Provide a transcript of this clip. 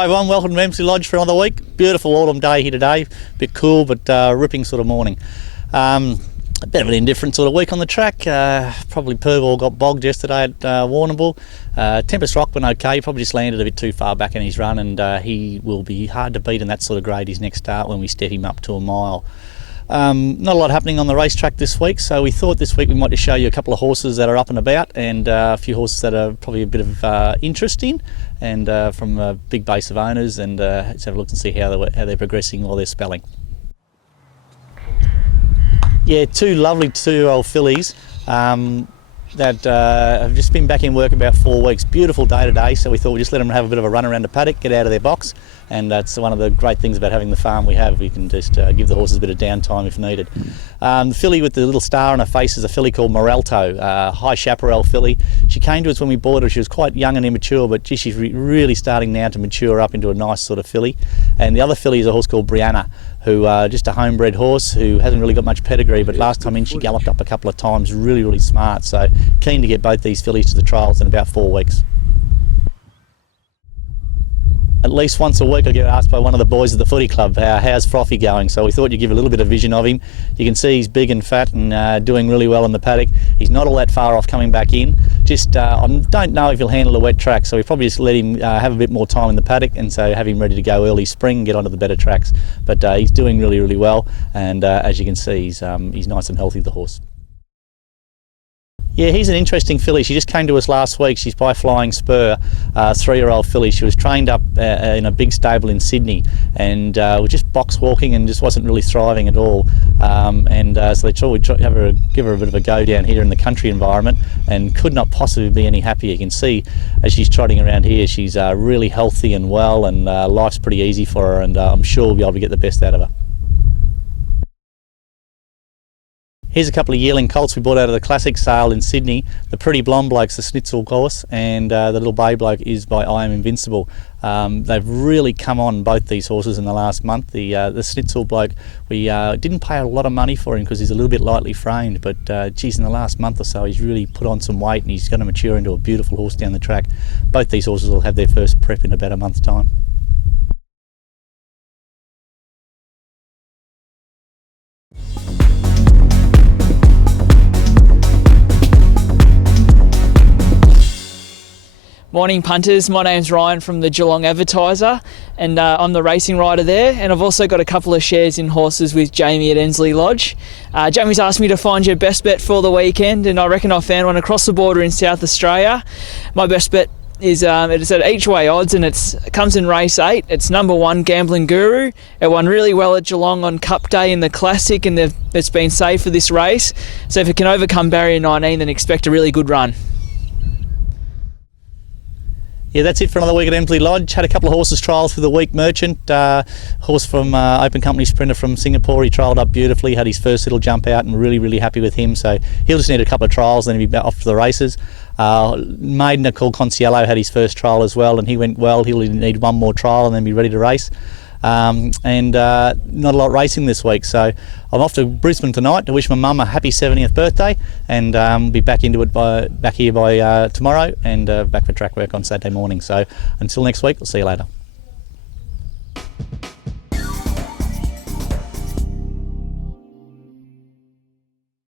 Hi everyone, welcome to Emsley Lodge for another week. Beautiful autumn day here today, bit cool but ripping sort of morning. A bit of an indifferent sort of week on the track. Probably Purvall got bogged yesterday at Warrnambool. Tempest Rock went okay, probably just landed a bit too far back in his run, and he will be hard to beat in that sort of grade his next start when we step him up to a mile. Not a lot happening on the racetrack this week, so we thought this week we might just show you a couple of horses that are up and about, and a few horses that are probably a bit of interest in, and from a big base of owners, and let's have a look and see how they're progressing or they're spelling. Yeah, two lovely 2-year-old fillies that have just been back in work about 4 weeks. Beautiful day today, so we thought we'd just let them have a bit of a run around the paddock, get out of their box, and that's one of the great things about having the farm we have. We can just give the horses a bit of downtime if needed. The filly with the little star on her face is a filly called Moralto, high chaparral filly. She came to us when we bought her. She was quite young and immature, but gee, she's really starting now to mature up into a nice sort of filly. And the other filly is a horse called Brianna, who just a homebred horse who hasn't really got much pedigree, but last time in she galloped up a couple of times, really smart. So keen to get both these fillies to the trials in about 4 weeks. At least once a week I get asked by one of the boys at the footy club, how's Frothy going? So we thought you'd give a little bit of vision of him. You can see he's big and fat and doing really well in the paddock. He's not all that far off coming back in. Just I don't know if he'll handle a wet track, so we probably just let him have a bit more time in the paddock, and so have him ready to go early spring and get onto the better tracks. But he's doing really well, and as you can see, he's nice and healthy, the horse. Yeah, he's an interesting filly. She just came to us last week. She's by Flying Spur, 3-year-old filly. She was trained up in a big stable in Sydney, and was just box walking and just wasn't really thriving at all. So they thought we'd give her a bit of a go down here in the country environment, and could not possibly be any happier. You can see as she's trotting around here, she's really healthy and well, and life's pretty easy for her, and I'm sure we'll be able to get the best out of her. Here's a couple of yearling colts we bought out of the classic sale in Sydney. The pretty blonde bloke's the Schnitzel horse, and the little bay bloke is by I Am Invincible. They've really come on, both these horses, in the last month. The Schnitzel bloke, we didn't pay a lot of money for him because he's a little bit lightly framed, but geez, in the last month or so he's really put on some weight, and he's going to mature into a beautiful horse down the track. Both these horses will have their first prep in about a month's time. Morning punters, my name's Ryan from the Geelong Advertiser, and I'm the racing rider there, and I've also got a couple of shares in horses with Jamie at Emsley Lodge. Jamie's asked me to find your best bet for the weekend, and I reckon I found one across the border in South Australia. My best bet is it's at each way odds, and it comes in race 8. It's number 1, Gambling Guru. It won really well at Geelong on Cup Day in the Classic, and it's been saved for this race. So if it can overcome barrier 19, then expect a really good run. Yeah, that's it for another week at Emsley Lodge. Had a couple of horses trials for the week. Merchant, horse from Open Company sprinter from Singapore. He trialled up beautifully, had his first little jump out, and really happy with him. So he'll just need a couple of trials, then he'll be off to the races. Maidener called Conciello had his first trial as well, and he went well. He'll need one more trial and then be ready to race. Not a lot racing this week, so I'm off to Brisbane tonight to wish my mum a happy 70th birthday, and be back into it back here by tomorrow, and back for track work on Saturday morning. So until next week, I'll see you later.